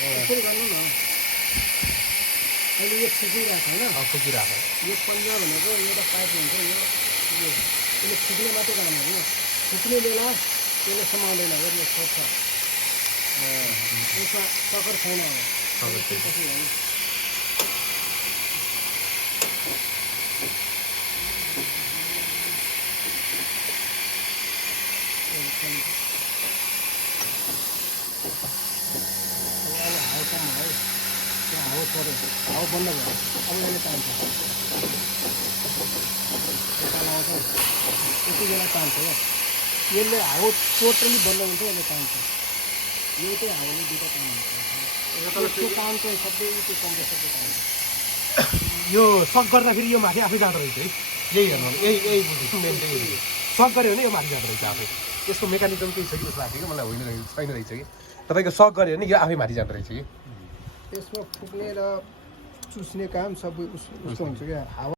यसरी गर्नु न अहिले यो फुकिरहेको होइन फुकिरहेको यो पन्जा भनेको एउटा पाइप हुन्छ यो यसले फुक्ने मात्रै काम होइन फुक्ने बेला त्यसले समाउँदैन यसले छोड्छ यसमा सकर छैन अब कसरी गर्नु हावा छोड्यो हावा बन्द भयो अब यसले तान्छ यति बेला तान्छ क्या यसले हावा टोटली बन्द हुन्छ यसले तान्छ एउटै हावाले दुईवटा काम हुन्छ त्यो काम चाहिँ सबै त्यो कम्प्रेसरको काम यो सक गर्दाखेरि यो माथि आफै जाँदो रहेछ है यही हेर्नु यही बुझ्छु मेन त्यही सक गऱ्यो भने यो माथि जाँदो रहेछ आफै यसको मेकानिजम केही छ कि जस्तो लाग्यो कि मलाई होइन छैन रहेछ कि तपाईँको सक गऱ्यो भने यो आफै माथि जाँदो रहेछ कि यसमा फुक्ने र चुस्ने काम सबै उसको हुन्छ क्या हावा